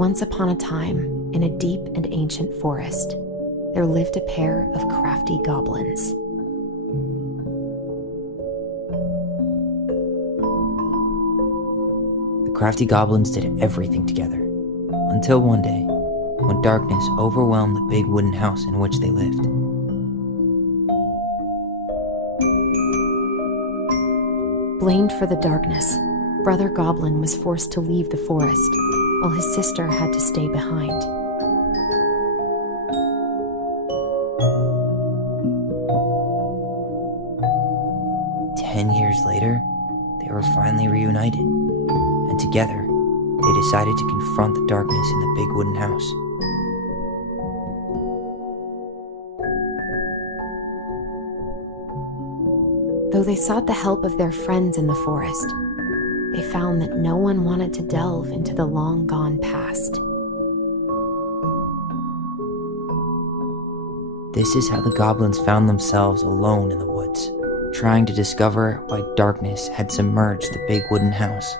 Once upon a time, in a deep and ancient forest, there lived a pair of crafty goblins. The crafty goblins did everything together, until one day, when darkness overwhelmed the big wooden house in which they lived. Blamed for the darkness, Brother Goblin was forced to leave the forest, while his sister had to stay behind. Years later, they were finally reunited, and together, they decided to confront the darkness in the big wooden house. Though they sought the help of their friends in the forest, they found that no one wanted to delve into the long-gone past. This is how the goblins found themselves alone in the woods, trying to discover why darkness had submerged the big wooden house.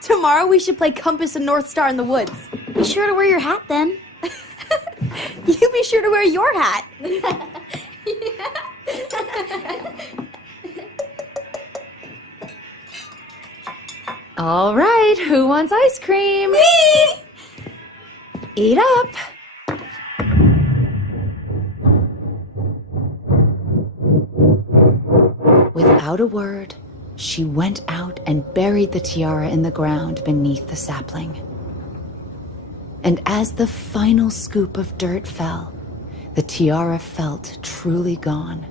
Tomorrow we should play Compass and North Star in the woods. Be sure to wear your hat then. You be sure to wear your hat. All right, who wants ice cream? Me! Eat up. Without a word, she went out and buried the tiara in the ground beneath the sapling. And as the final scoop of dirt fell, the tiara felt truly gone,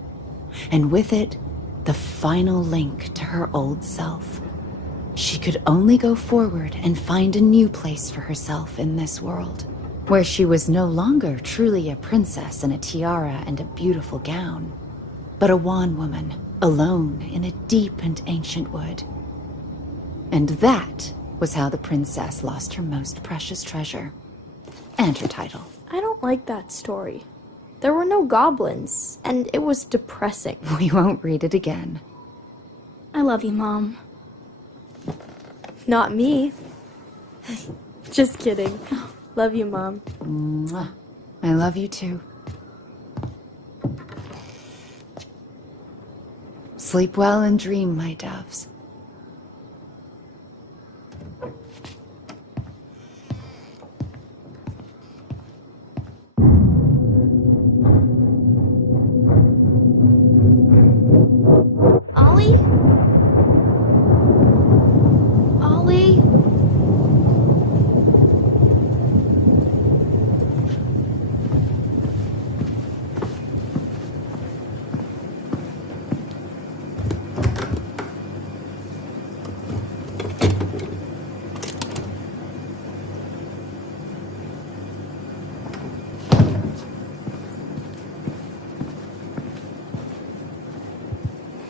and with it, the final link to her old self. She could only go forward and find a new place for herself in this world, where she was no longer truly a princess in a tiara and a beautiful gown, but a wan woman, alone in a deep and ancient wood. And that was how the princess lost her most precious treasure, and her title. I don't like that story. There were no goblins, and it was depressing. We won't read it again. I love you, Mom. Not me. Just kidding. Love you, Mom. Mwah. I love you too. Sleep well and dream, my doves. Ollie? Ollie?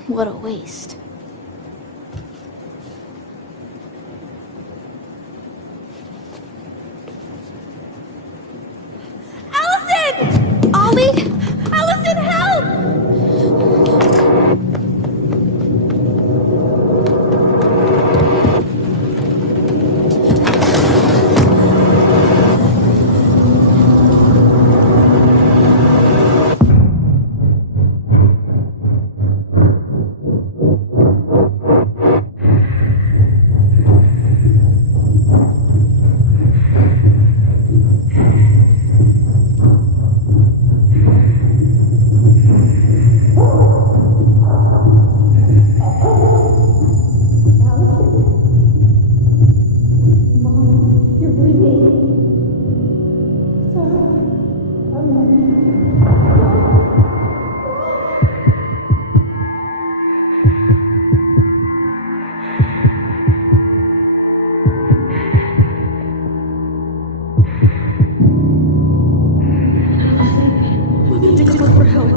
What a waste. Allison! Ollie! Allison, help! We need to call for help.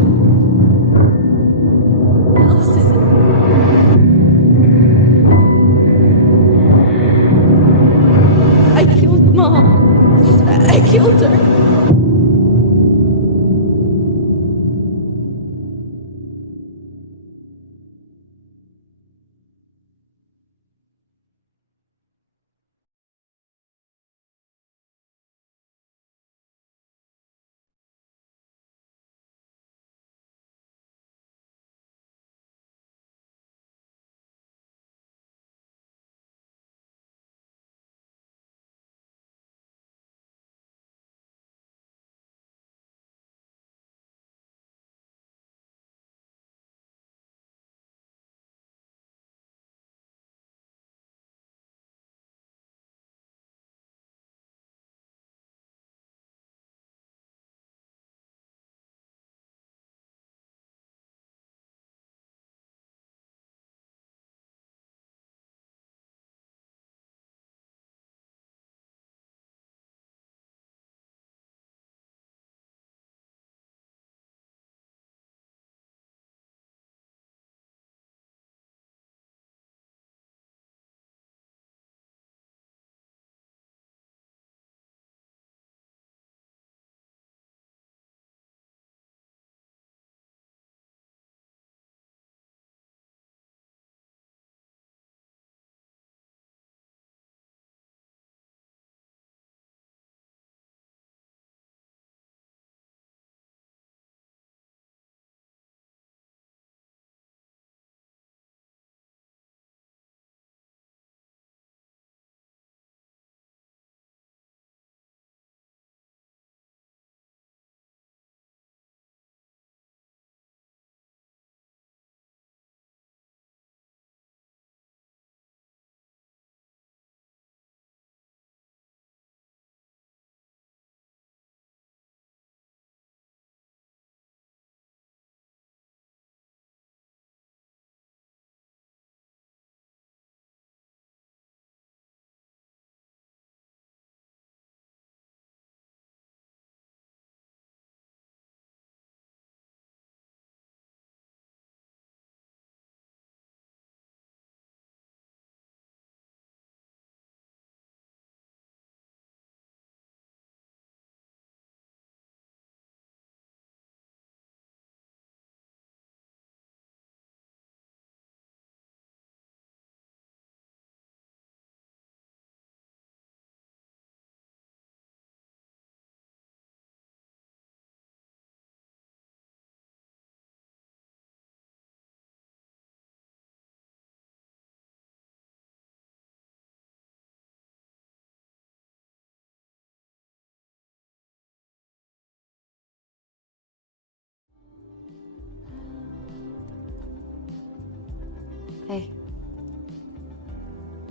Hey.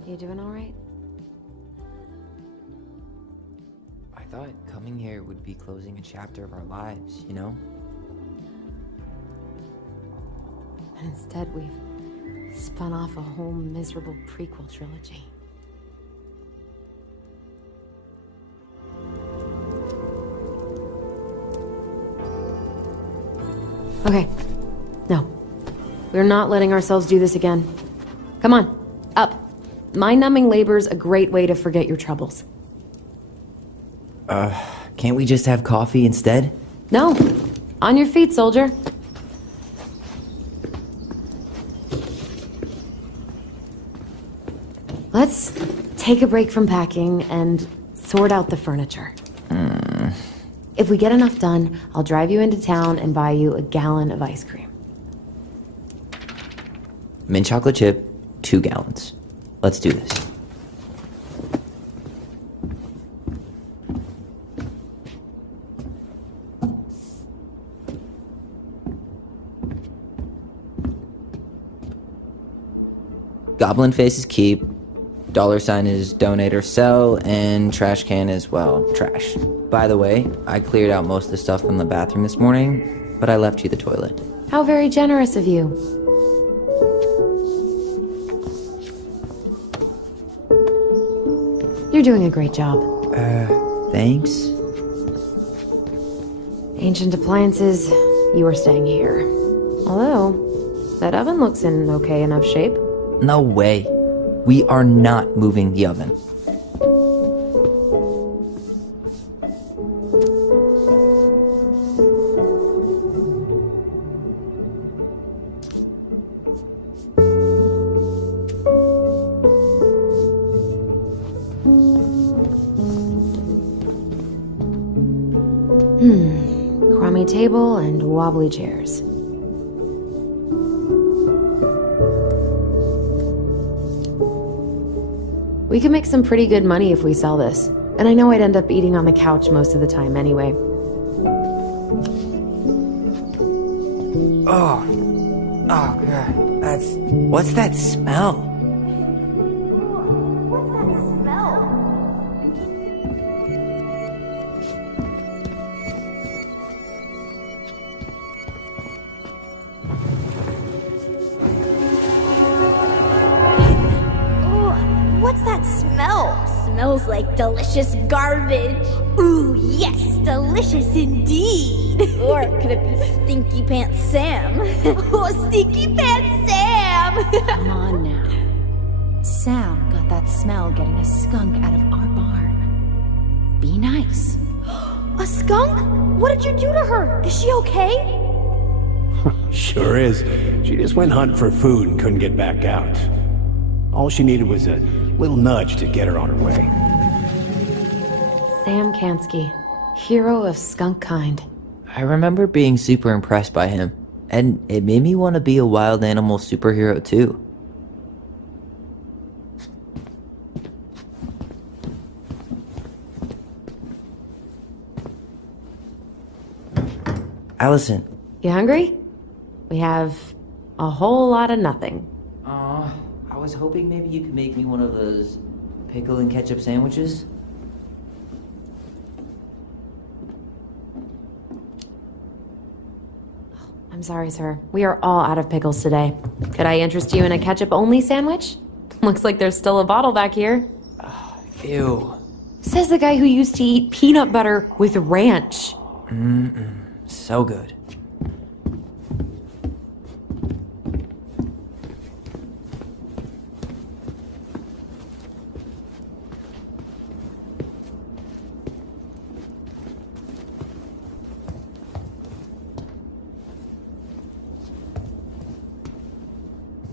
You doing all right? I thought coming here would be closing a chapter of our lives, you know? And instead, we've spun off a whole miserable prequel trilogy. Okay. No. We're not letting ourselves do this again. Come on. Up. Mind-numbing labor's a great way to forget your troubles. Can't we just have coffee instead? No. On your feet, soldier. Let's take a break from packing and sort out the furniture. If we get enough done, I'll drive you into town and buy you a gallon of ice cream. Mint chocolate chip, 2 gallons. Let's do this. Goblin face is keep, $ is donate or sell, and trash can is, well, trash. By the way, I cleared out most of the stuff from the bathroom this morning, but I left you the toilet. How very generous of you. You're doing a great job. Thanks? Ancient appliances, you are staying here. Although, that oven looks in okay enough shape. No way. We are not moving the oven. Crummy table and wobbly chairs. We could make some pretty good money if we sell this. And I know I'd end up eating on the couch most of the time anyway. Oh, God. What's that smell? What's that smell? Smells like delicious garbage. Ooh, yes, delicious indeed. Or could it be Stinky Pants Sam? Oh, Stinky Pants Sam! Come on now. Sam got that smell getting a skunk out of our barn. Be nice. A skunk? What did you do to her? Is she okay? Sure is. She just went hunting for food and couldn't get back out. All she needed was a little nudge to get her on her way. Sam Kansky, hero of skunk kind. I remember being super impressed by him, and it made me want to be a wild animal superhero too. Allison. You hungry? We have a whole lot of nothing. I was hoping maybe you could make me one of those pickle and ketchup sandwiches. I'm sorry, sir. We are all out of pickles today. Could I interest you in a ketchup-only sandwich? Looks like there's still a bottle back here. Ew. Says the guy who used to eat peanut butter with ranch. So good.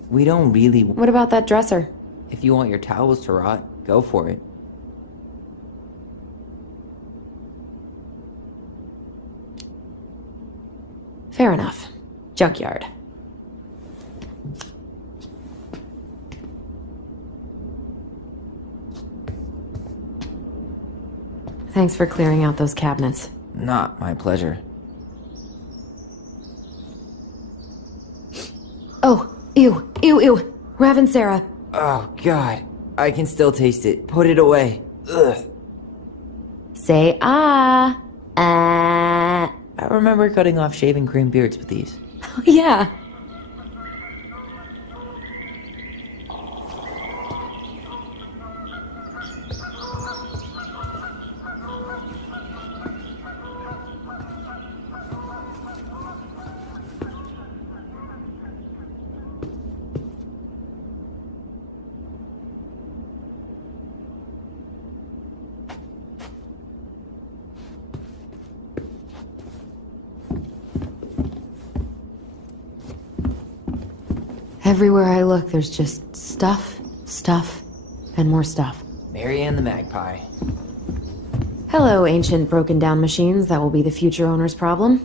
We don't really... What about that dresser? If you want your towels to rot, go for it. Fair enough. Junkyard. Thanks for clearing out those cabinets. Not my pleasure. Oh, ew. Rav and Sarah. Oh, God. I can still taste it. Put it away. Ugh. Say ah. Ah. I remember cutting off shaving cream beards with these. Yeah. Everywhere I look, there's just stuff, and more stuff. Marianne the Magpie. Hello, ancient broken down machines that will be the future owner's problem.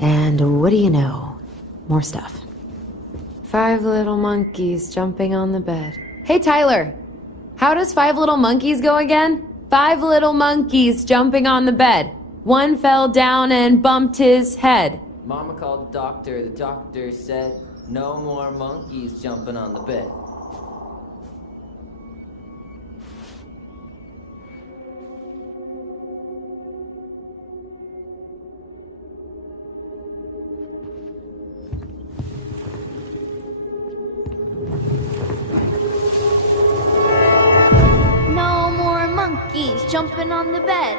And what do you know? More stuff. 5 little monkeys jumping on the bed. Hey, Tyler! How does 5 little monkeys go again? 5 little monkeys jumping on the bed. One fell down and bumped his head. Mama called the doctor. The doctor said, no more monkeys jumping on the bed. No more monkeys jumping on the bed.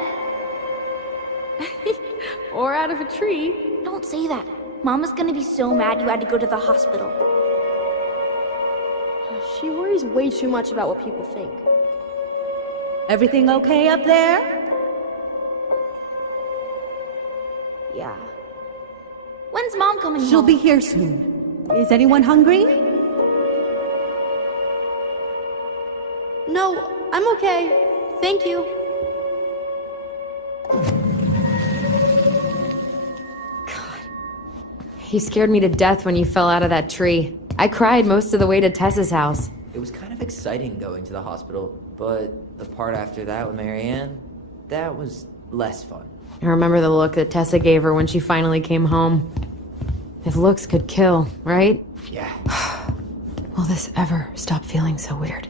Or out of a tree. Don't say that. Mama's gonna be so mad you had to go to the hospital. She worries way too much about what people think. Everything okay up there? Yeah. When's Mom coming home? She'll be here soon. Is anyone hungry? No, I'm okay. Thank you. You scared me to death when you fell out of that tree. I cried most of the way to Tessa's house. It was kind of exciting going to the hospital, but the part after that with Marianne, that was less fun. I remember the look that Tessa gave her when she finally came home. If looks could kill, right? Yeah. Will this ever stop feeling so weird?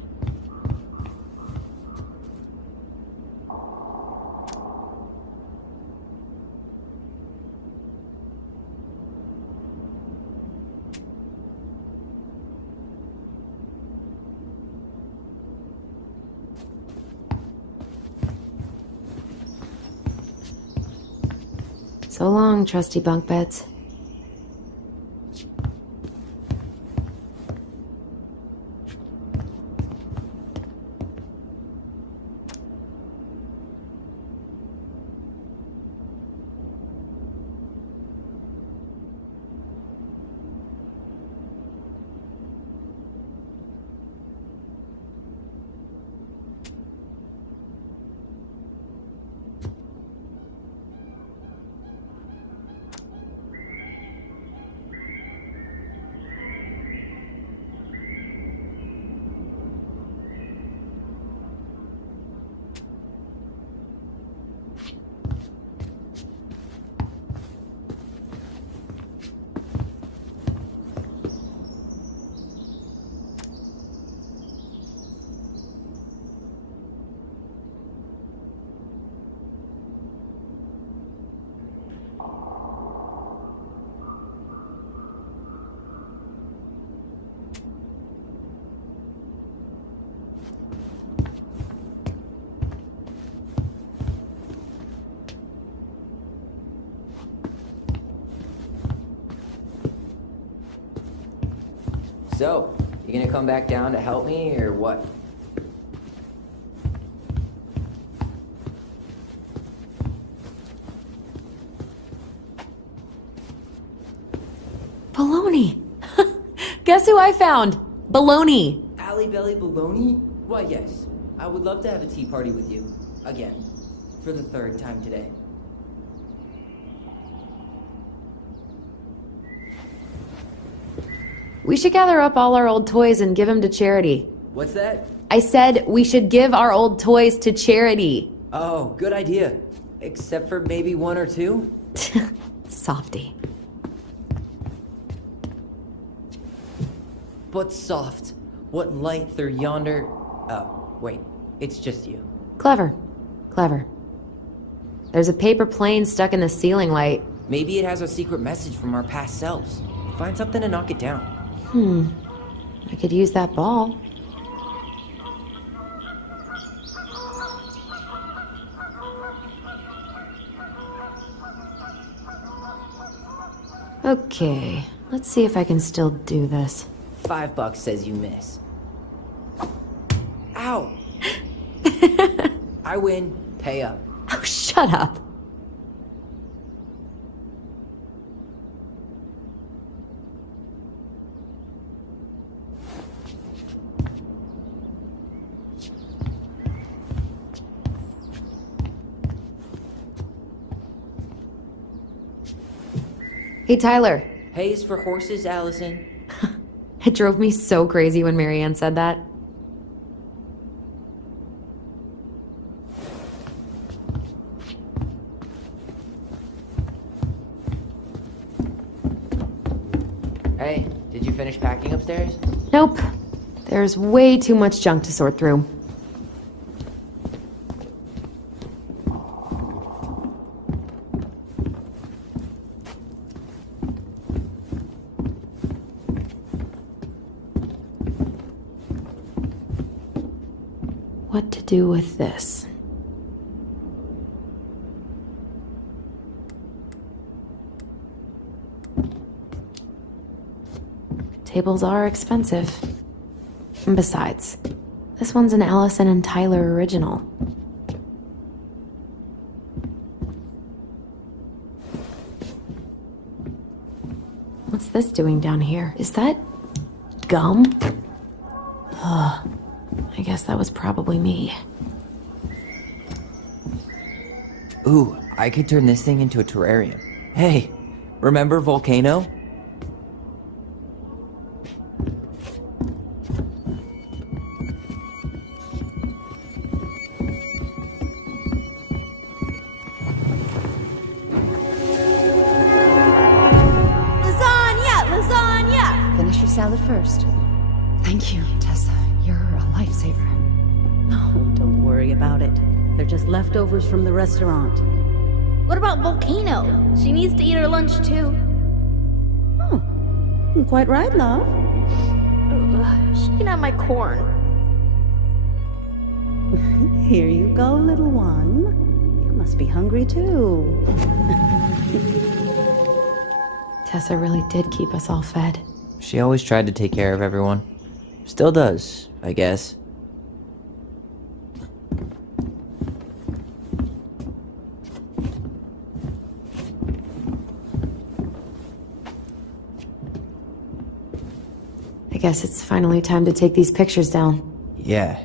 So long, trusty bunk beds. So, you gonna come back down to help me, or what? Baloney! Guess who I found? Baloney! Alley Belly Baloney? Why, yes. I would love to have a tea party with you. Again. for the third time today. We should gather up all our old toys and give them to charity. What's that? I said we should give our old toys to charity. Oh, good idea. Except for maybe one or two? Softy. But soft. What light through yonder... Oh, wait. It's just you. Clever. Clever. There's a paper plane stuck in the ceiling light. Maybe it has a secret message from our past selves. Find something to knock it down. I could use that ball. Okay, let's see if I can still do this. $5 says you miss. Ow! I win. Pay up. Oh, shut up. Hey, Tyler. Hay's for horses, Allison. It drove me so crazy when Marianne said that. Hey, did you finish packing upstairs? Nope. There's way too much junk to sort through. What to do with this? Tables are expensive. And besides, this one's an Allison and Tyler original. What's this doing down here? Is that gum? Ugh. I guess that was probably me. Ooh, I could turn this thing into a terrarium. Hey, remember Volcano? Lasagna! Finish your salad first. Thank you, Tessa. You're a lifesaver. Oh, don't worry about it. They're just leftovers from the restaurant. What about Volcano? She needs to eat her lunch too. Oh, quite right, love. Ugh, she can have my corn. Here you go, little one. You must be hungry too. Tessa really did keep us all fed. She always tried to take care of everyone. Still does, I guess. I guess it's finally time to take these pictures down. Yeah.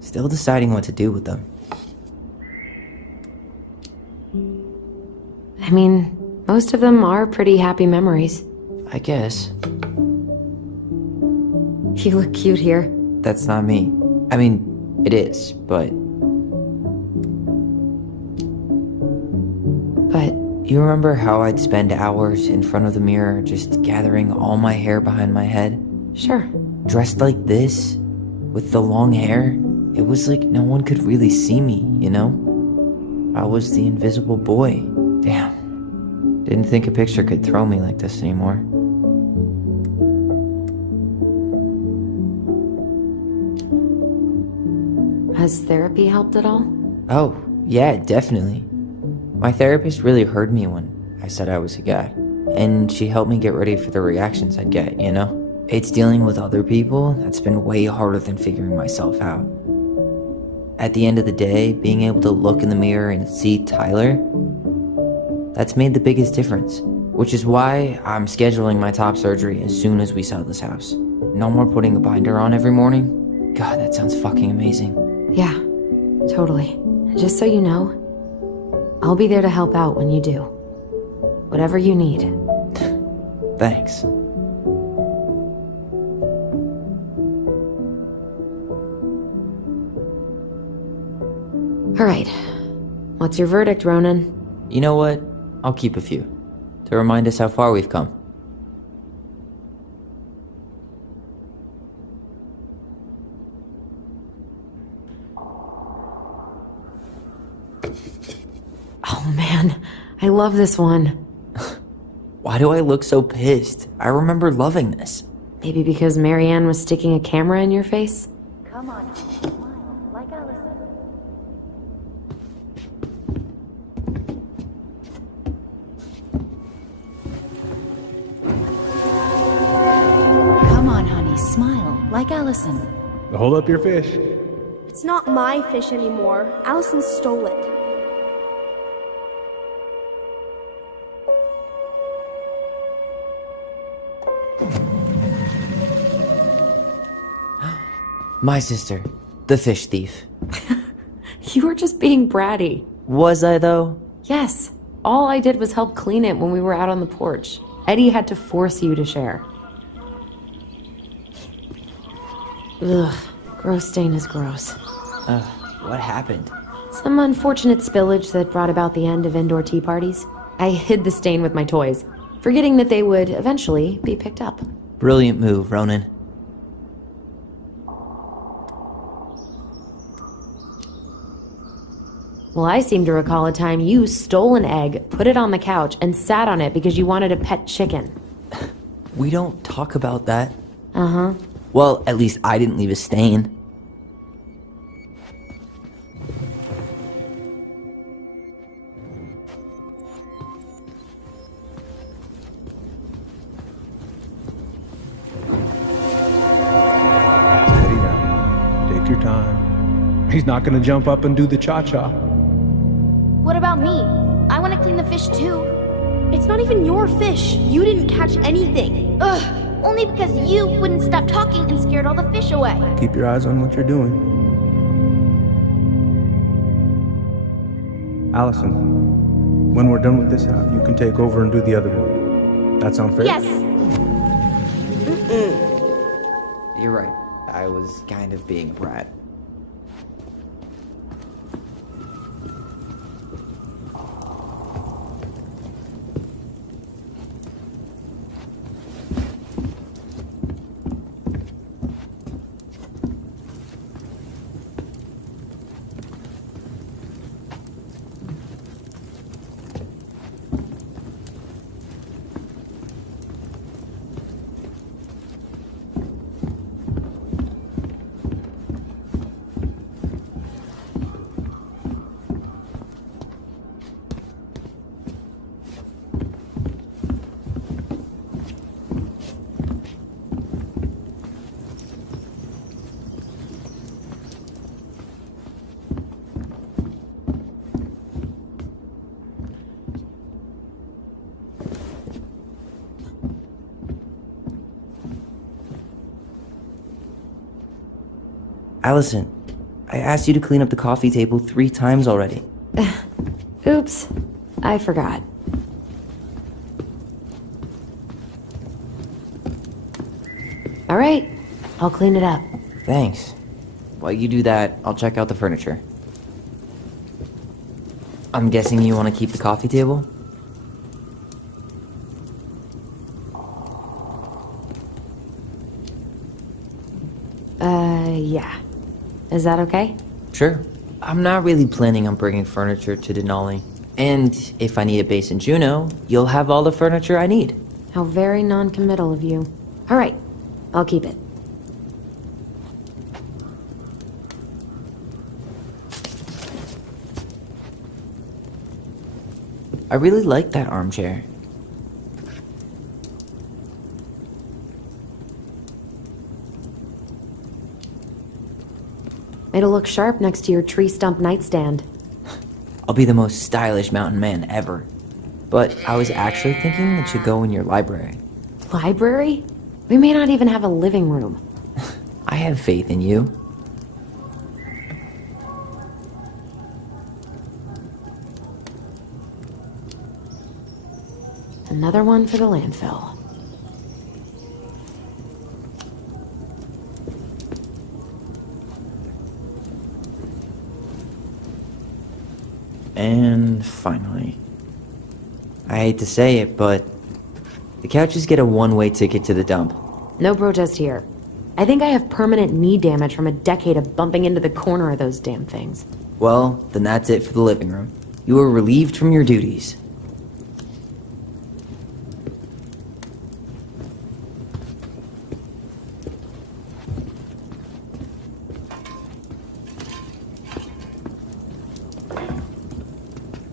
Still deciding what to do with them. I mean, most of them are pretty happy memories. I guess. You look cute here. That's not me. I mean, it is, but... But You remember how I'd spend hours in front of the mirror just gathering all my hair behind my head? sure. Dressed like this, with the long hair? It was like no one could really see me, you know? I was the invisible boy. Damn. Didn't think a picture could throw me like this anymore. Has therapy helped at all? Oh, yeah, definitely. My therapist really heard me when I said I was a guy. And she helped me get ready for the reactions I'd get, you know? It's dealing with other people that's been way harder than figuring myself out. At the end of the day, being able to look in the mirror and see Tyler, that's made the biggest difference. Which is why I'm scheduling my top surgery as soon as we sell this house. No more putting a binder on every morning. God, that sounds fucking amazing. Yeah, totally. Just so you know, I'll be there to help out when you do. Whatever you need. Thanks. All right. What's your verdict, Ronan? You know what? I'll keep a few. To remind us how far we've come. Oh man, I love this one. Why do I look so pissed? I remember loving this. Maybe because Marianne was sticking a camera in your face? Come on, smile, like Allison. Come on, honey, smile, like Allison. Hold up your fish. It's not my fish anymore. Allison stole it. My sister, the fish thief. You were just being bratty. Was I, though? Yes. All I did was help clean it when we were out on the porch. Eddie had to force you to share. Ugh, gross stain is gross. What happened? Some unfortunate spillage that brought about the end of indoor tea parties. I hid the stain with my toys, forgetting that they would eventually be picked up. Brilliant move, Ronan. Well, I seem to recall a time you stole an egg, put it on the couch, and sat on it because you wanted a pet chicken. We don't talk about that. Uh-huh. Well, at least I didn't leave a stain. Steady now. Take your time. He's not gonna jump up and do the cha-cha. What about me? I want to clean the fish too. It's not even your fish. You didn't catch anything. Ugh, only because you wouldn't stop talking and scared all the fish away. Keep your eyes on what you're doing. Allison, when we're done with this half, you can take over and do the other one. That sound fair? Yes. You're right. I was kind of being a brat. Allison, I asked you to clean up the coffee table 3 times already. Oops, I forgot. All right, I'll clean it up. Thanks. While you do that, I'll check out the furniture. I'm guessing you want to keep the coffee table? Yeah. Is that okay? Sure. I'm not really planning on bringing furniture to Denali. And if I need a base in Juneau, you'll have all the furniture I need. How very non-committal of you. All right, I'll keep it. I really like that armchair. It'll look sharp next to your tree stump nightstand. I'll be the most stylish mountain man ever. But I was actually thinking it should go in your library. Library? We may not even have a living room. I have faith in you. Another one for the landfill. And finally, I hate to say it, but the couches get a one-way ticket to the dump. No protest here. I think I have permanent knee damage from a decade of bumping into the corner of those damn things. Well, then that's it for the living room. You are relieved from your duties.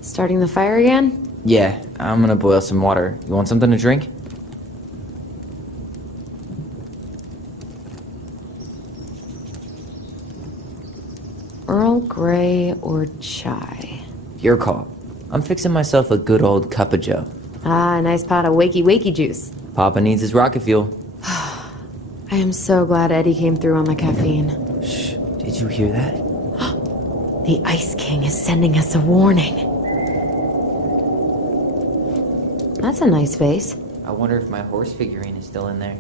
Starting the fire again? Yeah, I'm gonna boil some water. You want something to drink? Earl Grey or chai? Your call. I'm fixing myself a good old cup of joe. Ah, a nice pot of wakey juice. Papa needs his rocket fuel. I am so glad Eddie came through on the caffeine. Shh, did you hear that? The Ice King is sending us a warning. That's a nice face. I wonder if my horse figurine is still in there.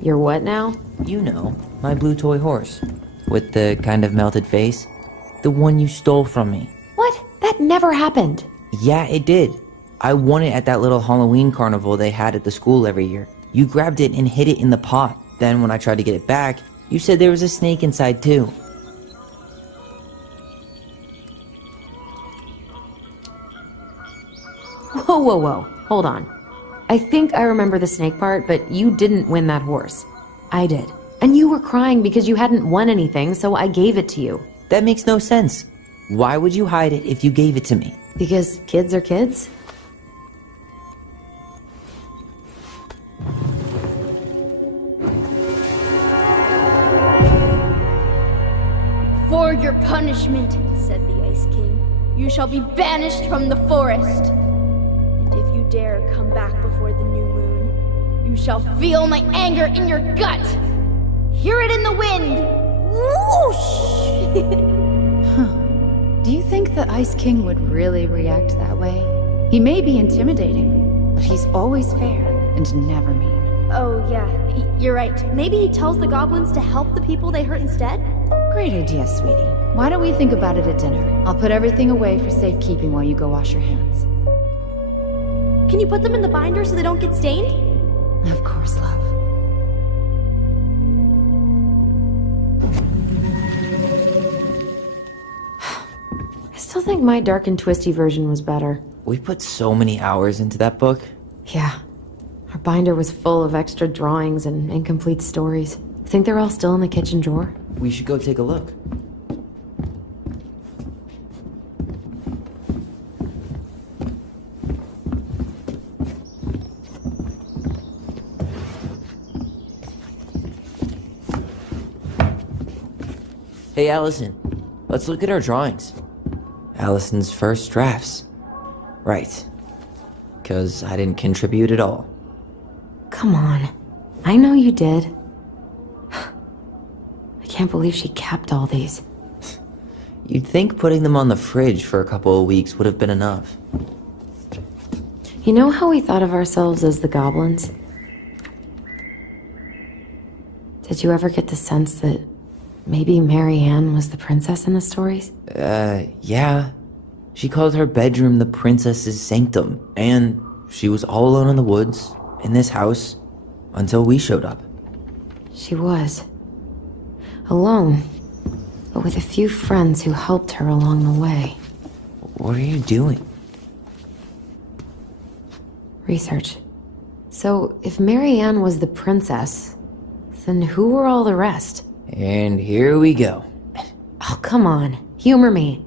You're what now? You know, my blue toy horse. With the kind of melted face. The one you stole from me. What? That never happened. Yeah, it did. I won it at that little Halloween carnival they had at the school every year. You grabbed it and hid it in the pot. Then when I tried to get it back, you said there was a snake inside too. Whoa. Hold on. I think I remember the snake part, but you didn't win that horse. I did. And you were crying because you hadn't won anything, so I gave it to you. That makes no sense. Why would you hide it if you gave it to me? Because kids are kids? For your punishment, said the Ice King, you shall be banished from the forest. And if you dare come back before the new moon, you shall feel my anger in your gut. Hear it in the wind. Whoosh! Do you think the Ice King would really react that way? He may be intimidating, but he's always fair and never mean. Oh, yeah, you're right. Maybe he tells the goblins to help the people they hurt instead? Great idea, sweetie. Why don't we think about it at dinner? I'll put everything away for safekeeping while you go wash your hands. Can you put them in the binder so they don't get stained? Of course, love. I still think my dark and twisty version was better. We put so many hours into that book. Yeah. Our binder was full of extra drawings and incomplete stories. Think they're all still in the kitchen drawer? We should go take a look. Hey, Allison. Let's look at our drawings. Allison's first drafts. Right. 'Cause I didn't contribute at all. Come on. I know you did. I can't believe she kept all these. You'd think putting them on the fridge for a couple of weeks would have been enough. You know how we thought of ourselves as the goblins? Did you ever get the sense that maybe Mary Ann was the princess in the stories? Yeah. She called her bedroom the princess's sanctum, and she was all alone in the woods, in this house, until we showed up. She was. Alone, but with a few friends who helped her along the way. What are you doing? Research. So, if Mary Ann was the princess, then who were all the rest? And here we go. Oh, come on. Humor me.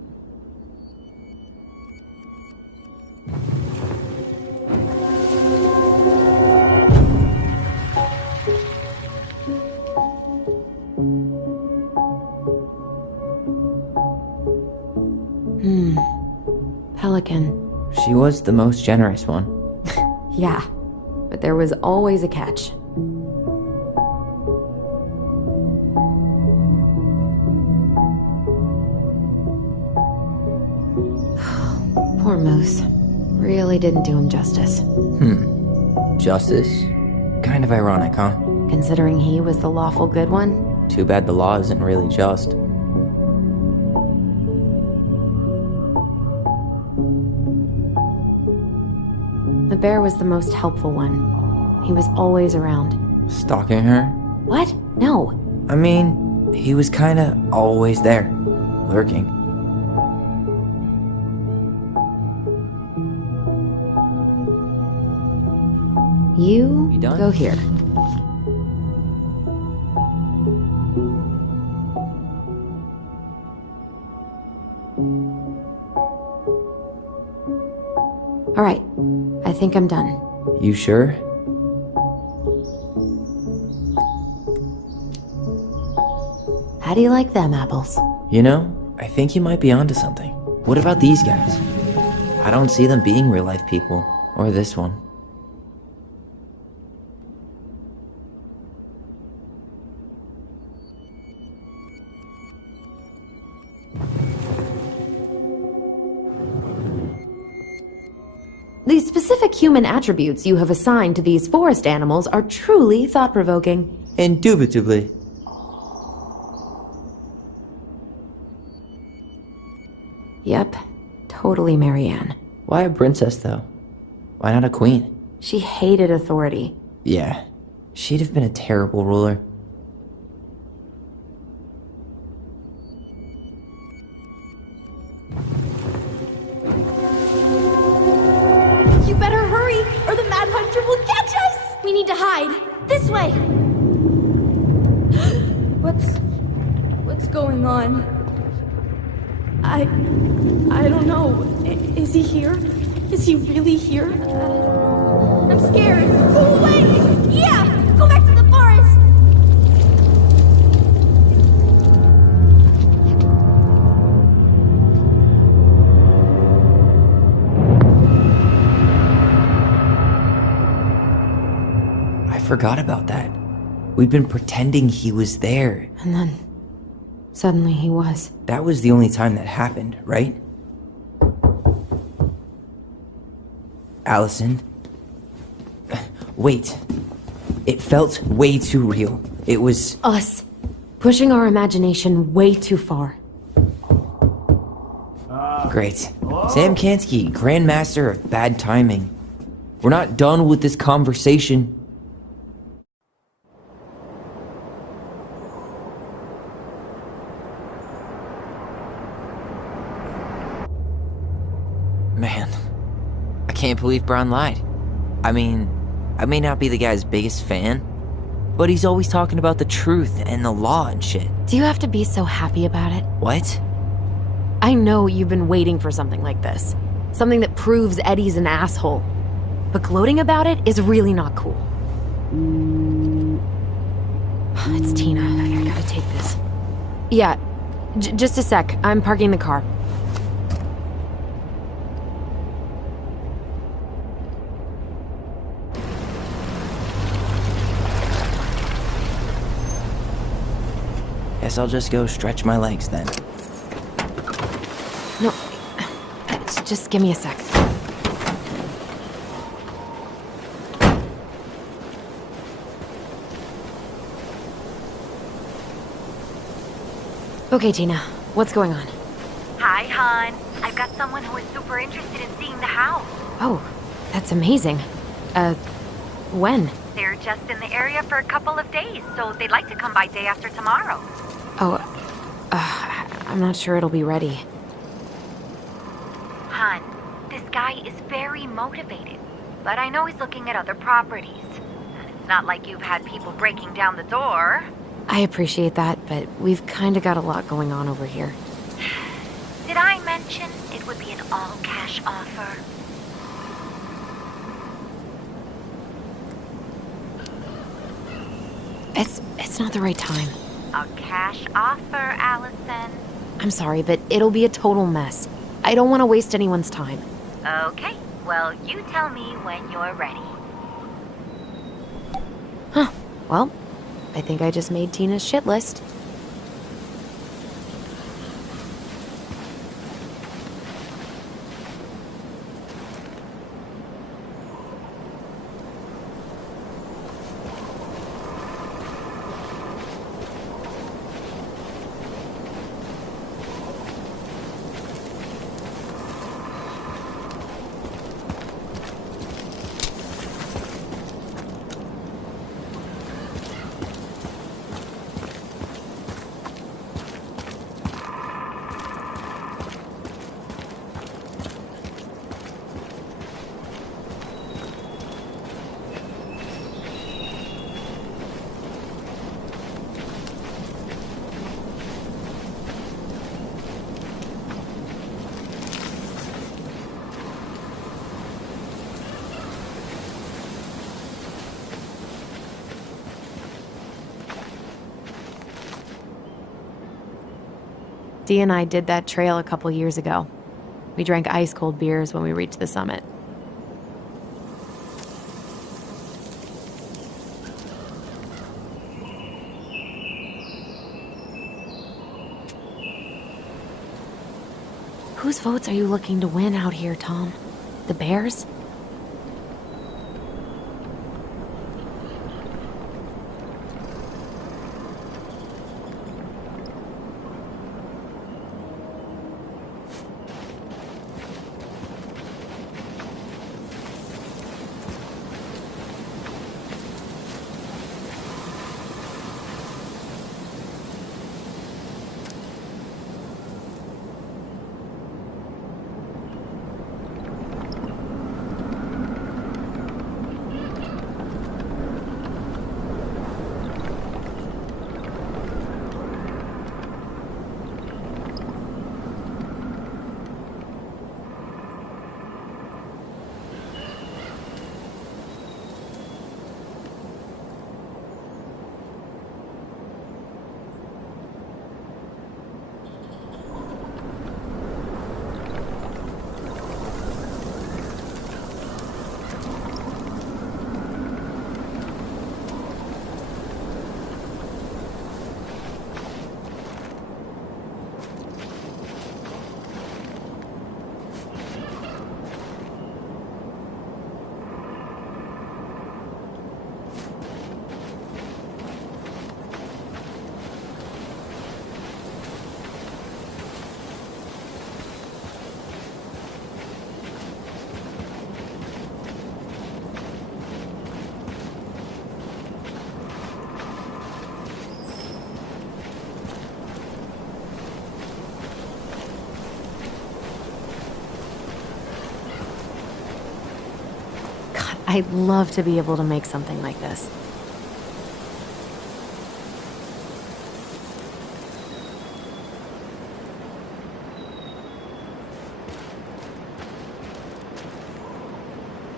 Pelican. She was the most generous one. Yeah, but there was always a catch. Poor Moose. Really didn't do him justice. Justice? Kind of ironic, huh? Considering he was the lawful good one. Too bad the law isn't really just. The bear was the most helpful one. He was always around. Stalking her? What? No. I mean, he was kinda always there. Lurking. You done? go here. All right. I think I'm done. You sure? How do you like them apples? You know, I think you might be onto something. What about these guys? I don't see them being real-life people. Or this one. The specific human attributes you have assigned to these forest animals are truly thought-provoking. Indubitably. Yep, totally Marianne. Why a princess, though? Why not a queen? She hated authority. Yeah, she'd have been a terrible ruler. You better hurry, or the Mad Hunter will catch us! We need to hide. This way! What's going on? I don't know. Is he here? Is he really here? I'm scared. Go away! Yeah! Go back to the forest! I forgot about that. We'd been pretending he was there. And then, suddenly he was. That was the only time that happened, right? Allison? Wait. It felt way too real. It was... Us. Pushing our imagination way too far. Great. Sam Kansky, Grandmaster of Bad Timing. We're not done with this conversation. Man, I can't believe Brown lied. I mean, I may not be the guy's biggest fan, but he's always talking about the truth and the law and shit. Do you have to be so happy about it? What? I know you've been waiting for something like this. Something that proves Eddie's an asshole. But gloating about it is really not cool. It's Tina. I gotta take this. Yeah, just a sec. I'm parking the car. Guess I'll just go stretch my legs then. No, just give me a sec. Okay, Tina, what's going on? Hi, hon. I've got someone who is super interested in seeing the house. Oh, that's amazing. When? They're just in the area for a couple of days, so they'd like to come by day after tomorrow. Oh, I'm not sure it'll be ready. Hon, this guy is very motivated, but I know he's looking at other properties. And it's not like you've had people breaking down the door. I appreciate that, but we've kind of got a lot going on over here. Did I mention it would be an all-cash offer? It's not the right time. A cash offer, Allison. I'm sorry, but it'll be a total mess. I don't want to waste anyone's time. Okay, well, you tell me when you're ready. Huh. Well, I think I just made Tina's shit list. Dee and I did that trail a couple years ago. We drank ice-cold beers when we reached the summit. Whose votes are you looking to win out here, Tom? The Bears? I'd love to be able to make something like this.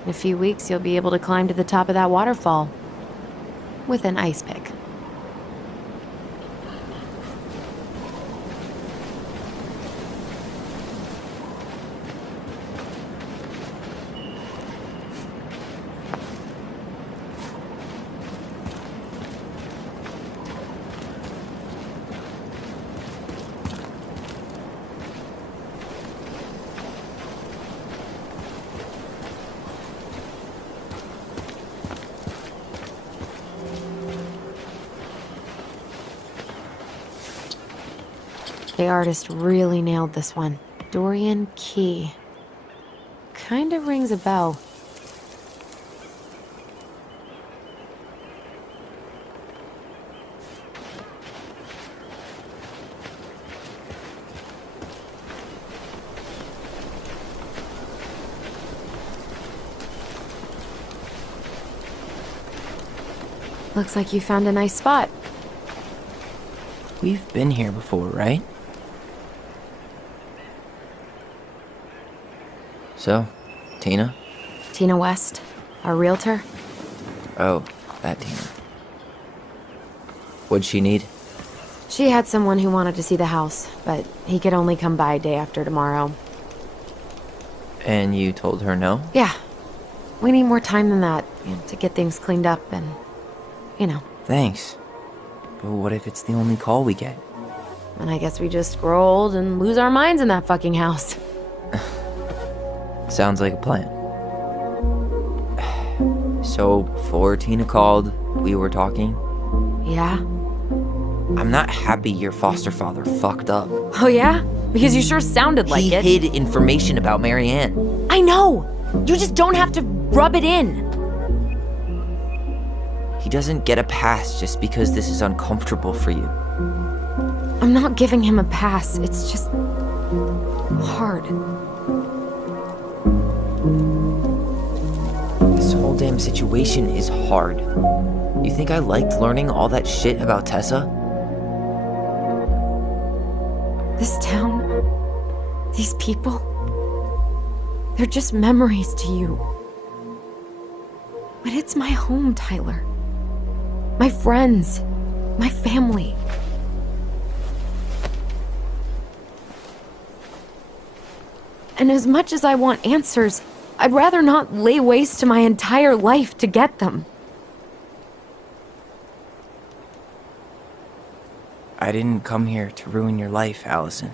In a few weeks, you'll be able to climb to the top of that waterfall with an ice pick. The artist really nailed this one. Dorian Key. Kinda rings a bell. Looks like you found a nice spot. We've been here before, right? So, Tina? Tina West, our realtor. Oh, that Tina. What'd she need? She had someone who wanted to see the house, but he could only come by day after tomorrow. And you told her no? Yeah. We need more time than that, to get things cleaned up and, Thanks. But what if it's the only call we get? And I guess we just grow old and lose our minds in that fucking house. Sounds like a plan. So, before Tina called, we were talking. Yeah? I'm not happy your foster father fucked up. Oh yeah? Because you sure sounded like it. He hid information about Marianne. I know! You just don't have to rub it in. He doesn't get a pass just because this is uncomfortable for you. I'm not giving him a pass. It's just hard. This whole damn situation is hard. You think I liked learning all that shit about Tessa? This town, these people, they're just memories to you. But it's my home, Tyler. My friends, my family. And as much as I want answers, I'd rather not lay waste to my entire life to get them. I didn't come here to ruin your life, Allison.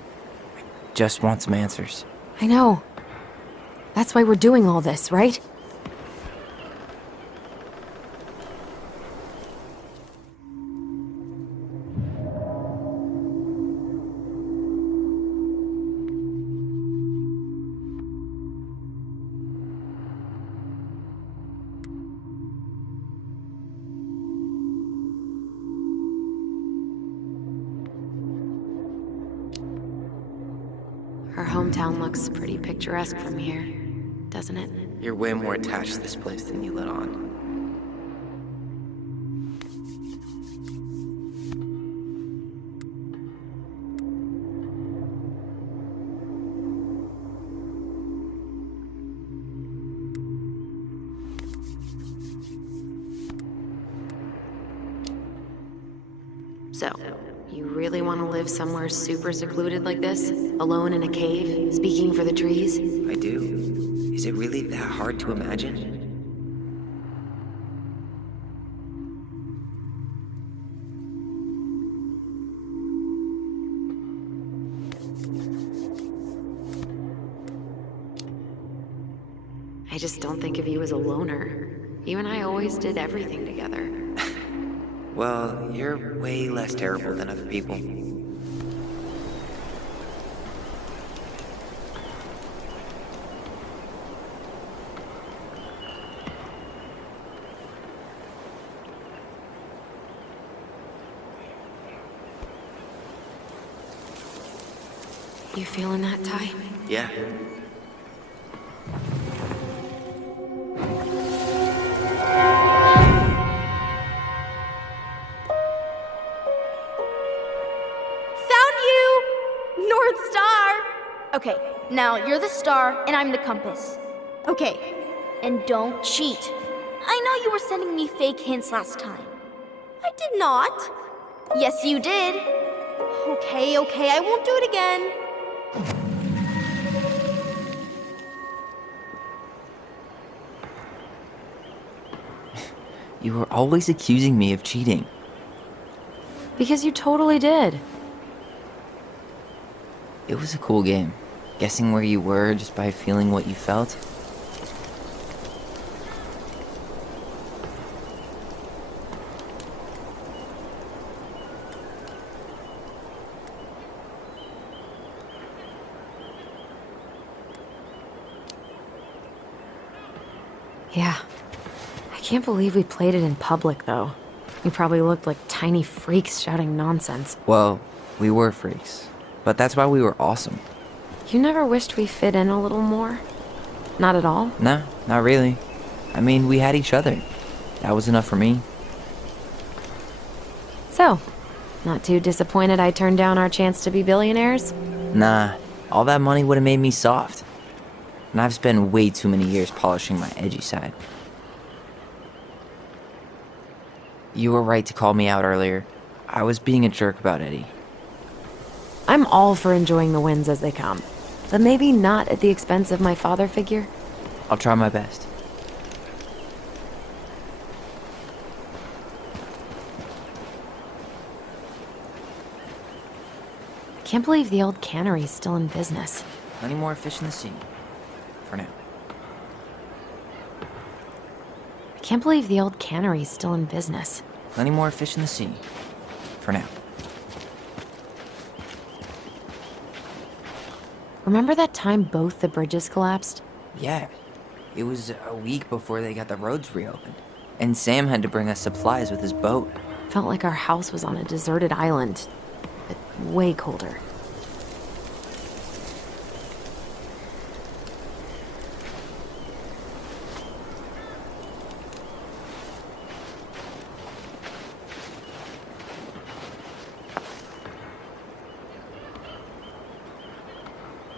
I just want some answers. I know. That's why we're doing all this, right? Our hometown looks pretty picturesque from here, doesn't it? You're way more attached to this place than you let on. So, you really want to live somewhere super secluded like this? Alone in a cave, speaking for the trees? I do. Is it really that hard to imagine? I just don't think of you as a loner. You and I always did everything together. Well, you're way less terrible than other people. You feeling that, Ty? Yeah. Okay, now you're the star and I'm the compass. Okay, and don't cheat. I know you were sending me fake hints last time. I did not. Yes, you did. Okay, I won't do it again. You were always accusing me of cheating. Because you totally did. It was a cool game. Guessing where you were just by feeling what you felt. Yeah. I can't believe we played it in public, though. We probably looked like tiny freaks shouting nonsense. Well, we were freaks. But that's why we were awesome. You never wished we fit in a little more? Not at all? No, not really. I mean, we had each other. That was enough for me. So, not too disappointed I turned down our chance to be billionaires? Nah, all that money would have made me soft. And I've spent way too many years polishing my edgy side. You were right to call me out earlier. I was being a jerk about Eddie. I'm all for enjoying the wins as they come. But maybe not at the expense of my father figure? I'll try my best. I can't believe the old cannery's still in business. Plenty more fish in the sea. For now. I can't believe the old cannery's still in business. Plenty more fish in the sea. For now. Remember that time both the bridges collapsed? Yeah. It was a week before they got the roads reopened. And Sam had to bring us supplies with his boat. Felt like our house was on a deserted island, but way colder.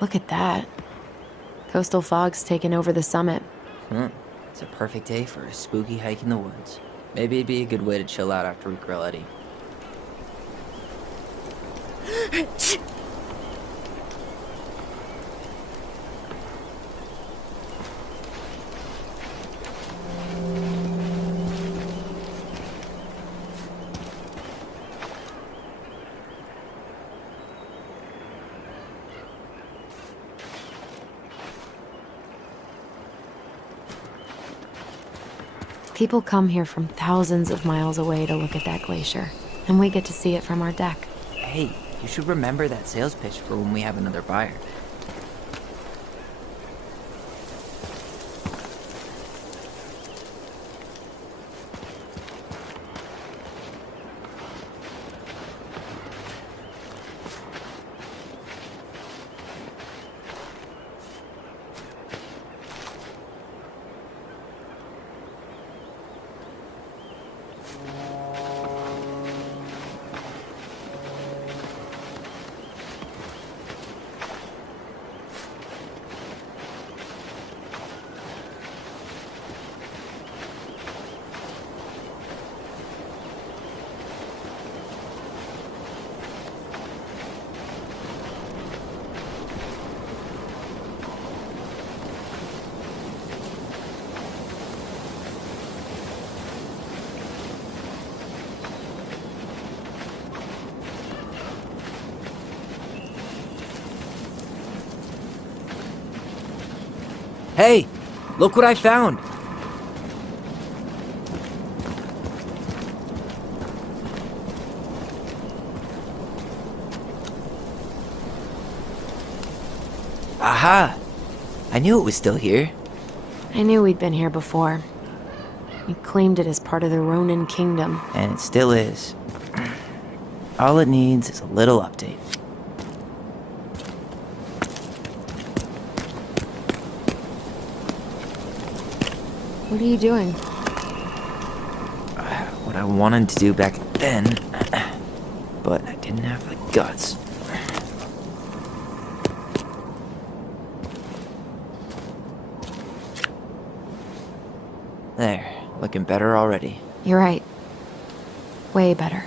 Look at that. Coastal fog's taken over the summit. It's a perfect day for a spooky hike in the woods. Maybe it'd be a good way to chill out after we grill Eddie. People come here from thousands of miles away to look at that glacier, and we get to see it from our deck. Hey, you should remember that sales pitch for when we have another buyer. Hey, look what I found! Aha! I knew it was still here. I knew we'd been here before. We claimed it as part of the Ronin kingdom. And it still is. All it needs is a little update. What are you doing? What I wanted to do back then, but I didn't have the guts. There, looking better already. You're right. Way better.